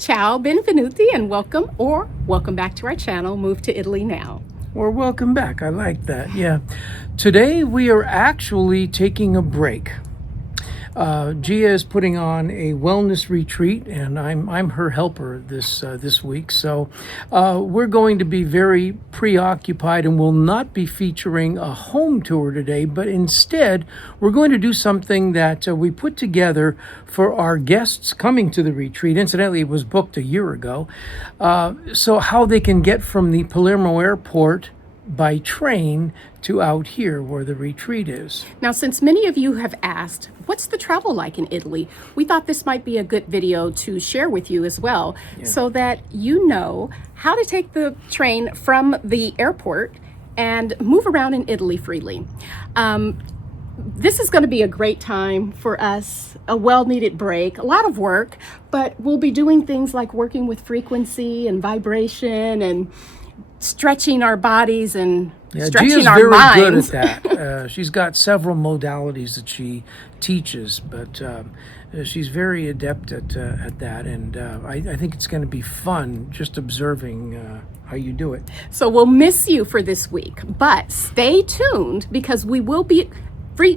Ciao, benvenuti, and welcome back to our channel, Move to Italy Now. Or welcome back. I like that. Yeah. Today we are actually taking a break. Gia is putting on a wellness retreat, and I'm her helper this week. So we're going to be very preoccupied, and will not be featuring a home tour today. But instead, we're going to do something that we put together for our guests coming to the retreat. Incidentally, it was booked a year ago. So how they can get from the Palermo airport by train to out here where the retreat is. Now, since many of you have asked, what's the travel like in Italy? We thought this might be a good video to share with you as well, so that you know how to take the train from the airport and move around in Italy freely. This is going to be a great time for us, a well-needed break, a lot of work, but we'll be doing things like working with frequency and vibration and stretching our bodies and stretching our minds. Gia's very good at that. She's got several modalities that she teaches, but she's very adept at that, and I think it's going to be fun just observing how you do it. So we'll miss you for this week, but stay tuned because we will be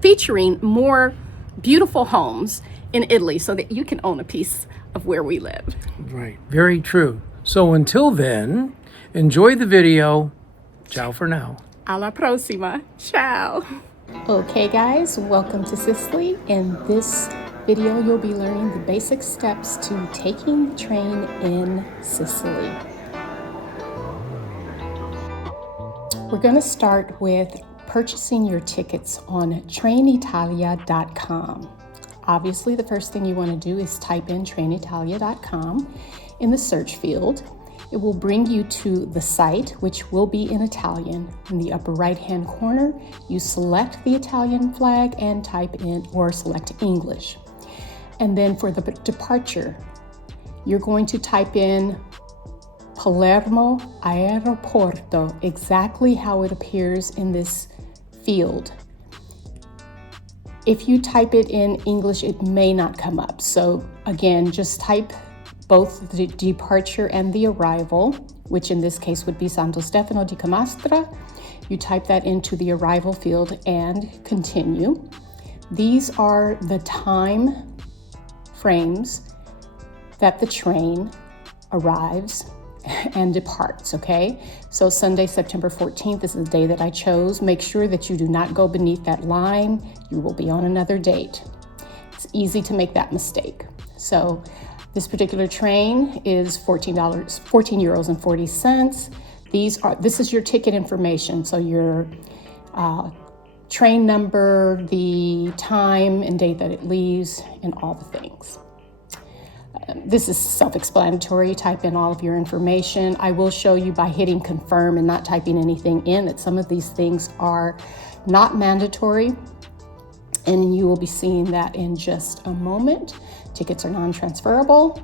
featuring more beautiful homes in Italy so that you can own a piece of where we live. Right, very true. So until then, enjoy the video. Ciao for now. Alla prossima. Ciao. Okay guys, welcome to Sicily. In this video, you'll be learning the basic steps to taking the train in Sicily. We're going to start with purchasing your tickets on trainitalia.com. Obviously, the first thing you want to do is type in trainitalia.com in the search field. It will bring you to the site, which will be in Italian. In the upper right-hand corner, you select the Italian flag and type in or select English. And then for the departure, you're going to type in Palermo Aeroporto, exactly how it appears in this field. If you type it in English, it may not come up. So again, just type both the departure and the arrival, which in this case would be Santo Stefano di Camastra. You type that into the arrival field and continue. These are the time frames that the train arrives and departs, okay? So Sunday, September 14th is the day that I chose. Make sure that you do not go beneath that line. You will be on another date. It's easy to make that mistake. So this particular train is €14.40. This is your ticket information. So your train number, the time and date that it leaves, and all the things. This is self-explanatory. Type in all of your information. I will show you by hitting confirm and not typing anything in that some of these things are not mandatory, and you will be seeing that in just a moment. Tickets are non-transferable.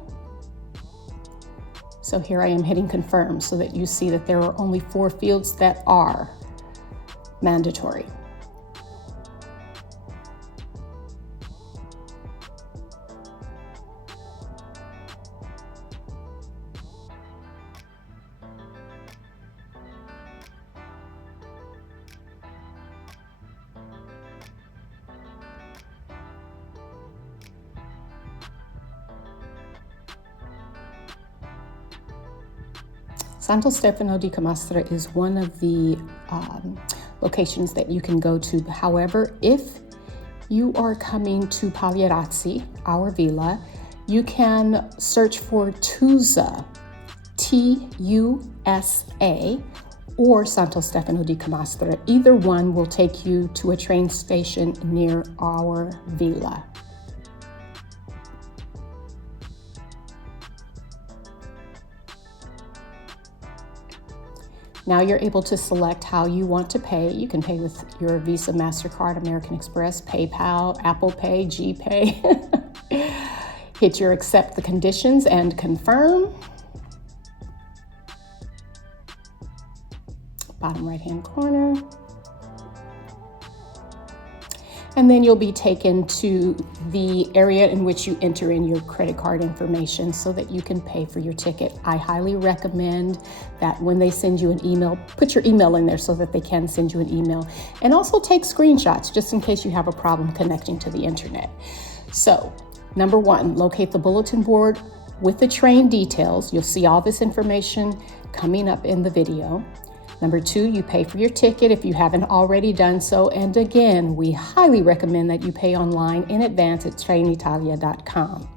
So here I am hitting confirm so that you see that there are only 4 fields that are mandatory. Santo Stefano di Camastra is one of the locations that you can go to. However, if you are coming to Pagliarazzi, our villa, you can search for Tusa, T-U-S-A, or Santo Stefano di Camastra. Either one will take you to a train station near our villa. Now you're able to select how you want to pay. You can pay with your Visa, MasterCard, American Express, PayPal, Apple Pay, GPay. Hit your accept the conditions and confirm. Bottom right-hand corner. And then you'll be taken to the area in which you enter in your credit card information so that you can pay for your ticket. I highly recommend that when they send you an email, put your email in there so that they can send you an email. And also take screenshots just in case you have a problem connecting to the internet. So, number one, locate the bulletin board with the train details. You'll see all this information coming up in the video. Number two, you pay for your ticket if you haven't already done so. And again, we highly recommend that you pay online in advance at trainitalia.com.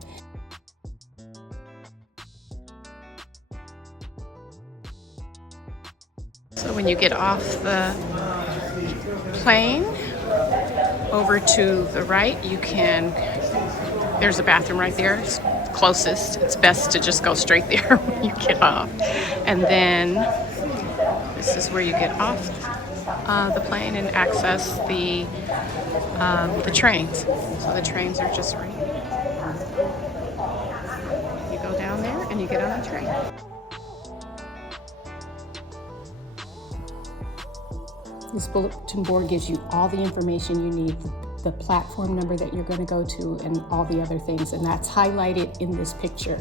So when you get off the plane, over to the right, there's a bathroom right there. It's closest. It's best to just go straight there when you get off. And then this is where you get off the plane and access the trains. So the trains are just right here. You go down there and you get on the train. This bulletin board gives you all the information you need, the platform number that you're going to go to, and all the other things, and that's highlighted in this picture.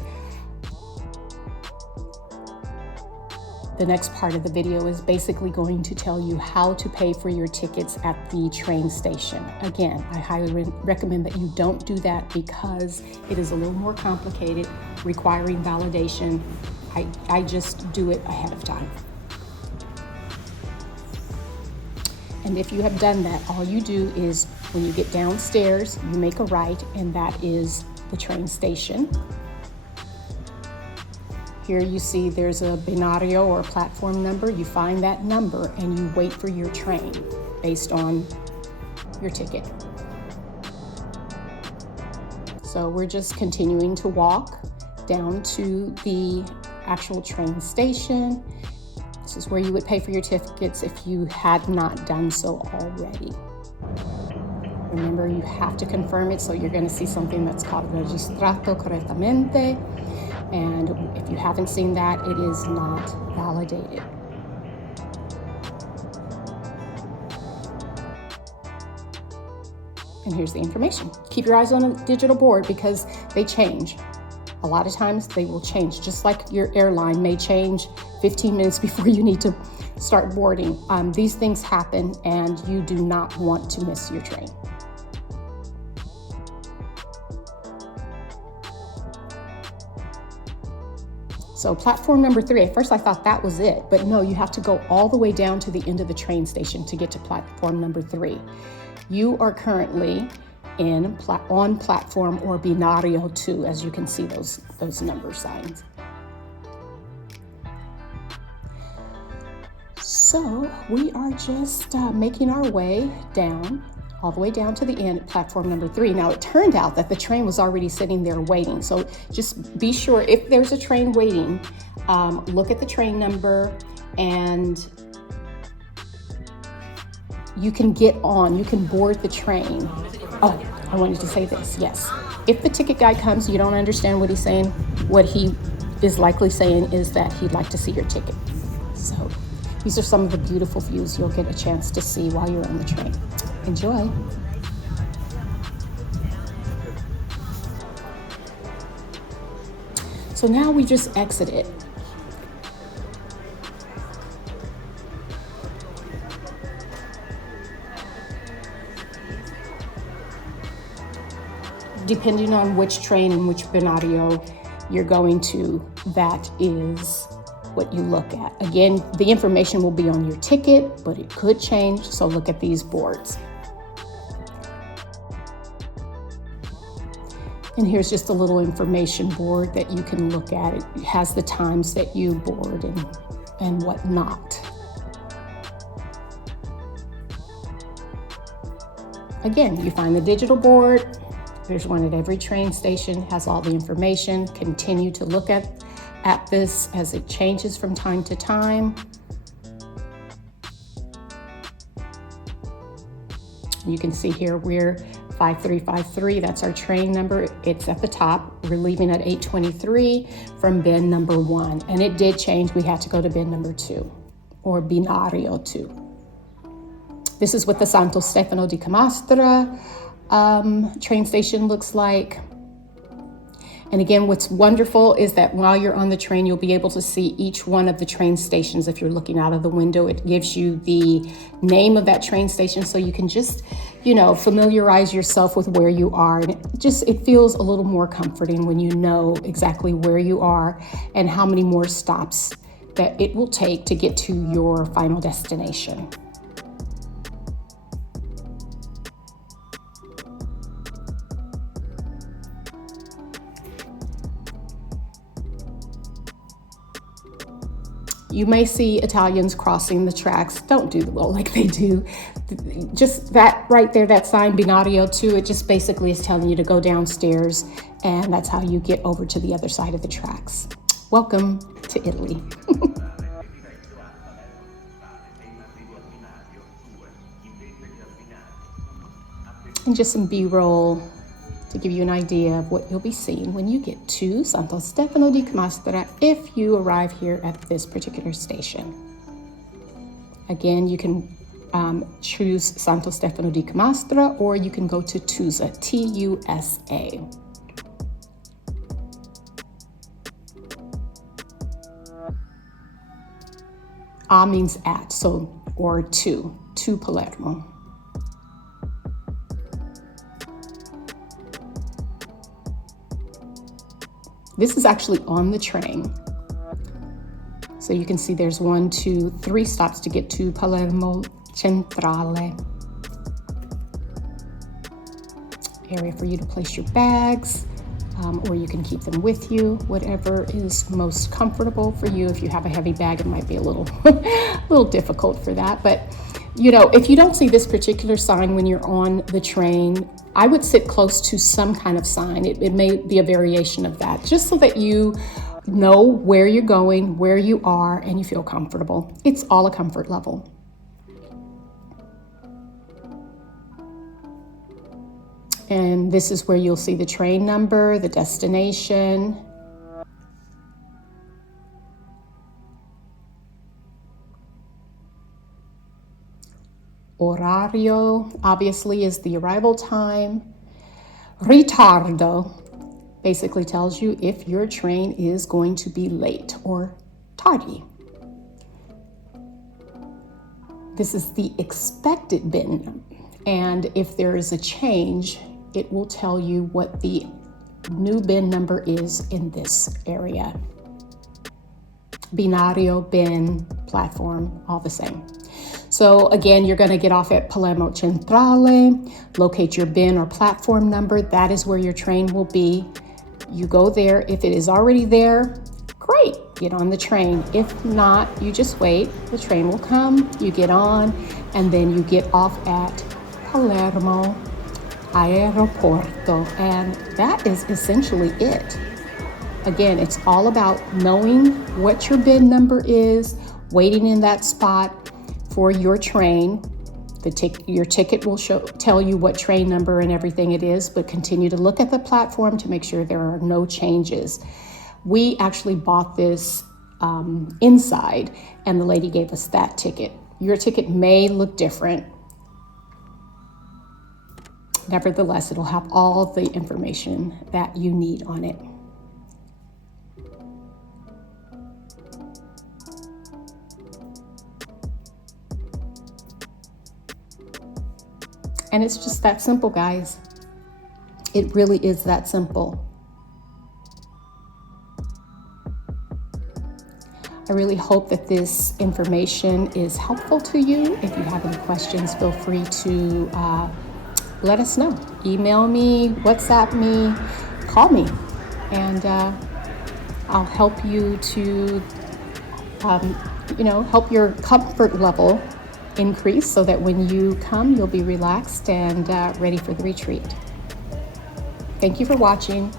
The next part of the video is basically going to tell you how to pay for your tickets at the train station. Again, I highly recommend that you don't do that because it is a little more complicated, requiring validation. I just do it ahead of time. And if you have done that, all you do is when you get downstairs, you make a right, and that is the train station. Here you see there's a binario or a platform number. You find that number and you wait for your train based on your ticket. So we're just continuing to walk down to the actual train station. This is where you would pay for your tickets if you had not done so already. Remember, you have to confirm it, so you're going to see something that's called registrato correttamente. And if you haven't seen that, it is not validated. And here's the information. Keep your eyes on a digital board because they change. A lot of times they will change, just like your airline may change 15 minutes before you need to start boarding. These things happen and you do not want to miss your train. So platform number 3, at first I thought that was it, but no, you have to go all the way down to the end of the train station to get to platform number 3. You are currently on platform or binario 2, as you can see those number signs. So we are just making our way down, all the way down to the end, platform number 3. Now it turned out that the train was already sitting there waiting. So just be sure if there's a train waiting, look at the train number and you can get on, you can board the train. Oh, I wanted to say this, yes. If the ticket guy comes, you don't understand what he's saying, what he is likely saying is that he'd like to see your ticket. So these are some of the beautiful views you'll get a chance to see while you're on the train. Enjoy. So now we just exited. Depending on which train and which binario you're going to, that is what you look at. Again, the information will be on your ticket, but it could change, so look at these boards. And here's just a little information board that you can look at. It has the times that you board and whatnot. Again, you find the digital board. There's one at every train station, has all the information. Continue to look at this as it changes from time to time. You can see here we're 5353, that's our train number. It's at the top. We're leaving at 8:23 from bin number 1. And it did change. We had to go to bin number 2 or binario 2. This is what the Santo Stefano di Camastra train station looks like. And again, what's wonderful is that while you're on the train, you'll be able to see each one of the train stations. If you're looking out of the window, it gives you the name of that train station, so you can just, familiarize yourself with where you are. And it feels a little more comforting when you know exactly where you are and how many more stops that it will take to get to your final destination. You may see Italians crossing the tracks. Don't do like they do. Just that right there, that sign, Binario 2, it just basically is telling you to go downstairs, and that's how you get over to the other side of the tracks. Welcome to Italy. And just some B-roll to give you an idea of what you'll be seeing when you get to Santo Stefano di Camastra if you arrive here at this particular station. Again, you can choose Santo Stefano di Camastra, or you can go to Tusa, T-U-S-A. A means at, or to Palermo. This is actually on the train. So you can see there's 1, 2, 3 stops to get to Palermo Centrale. Area for you to place your bags, or you can keep them with you, whatever is most comfortable for you. If you have a heavy bag, it might be a little, little difficult for that. But, if you don't see this particular sign when you're on the train, I would sit close to some kind of sign. It may be a variation of that, just so that you know where you're going, where you are, and you feel comfortable. It's all a comfort level. And this is where you'll see the train number, the destination. Orario, obviously, is the arrival time. Ritardo basically tells you if your train is going to be late or tardy. This is the expected bin, and if there is a change, it will tell you what the new bin number is in this area. Binario, bin, platform, all the same. So again, you're going to get off at Palermo Centrale, locate your bin or platform number. That is where your train will be. You go there. If it is already there, great, get on the train. If not, you just wait. The train will come, you get on, and then you get off at Palermo Aeroporto. And that is essentially it. Again, it's all about knowing what your bin number is, waiting in that spot for your train. Your ticket will tell you what train number and everything it is, but continue to look at the platform to make sure there are no changes. We actually bought this inside, and the lady gave us that ticket. Your ticket may look different. Nevertheless, it'll have all the information that you need on it. And it's just that simple, guys. It really is that simple. I really hope that this information is helpful to you. If you have any questions, feel free to let us know. Email me, WhatsApp me, call me, and I'll help you to, help your comfort level increase so that when you come, you'll be relaxed and ready for the retreat. Thank you for watching.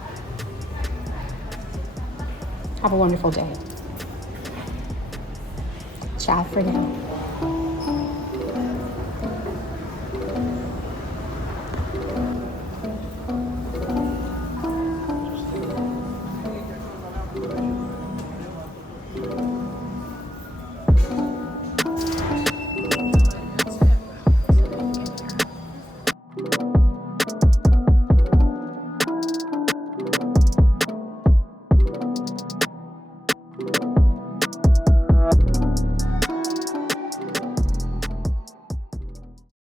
Have a wonderful day. Ciao for now.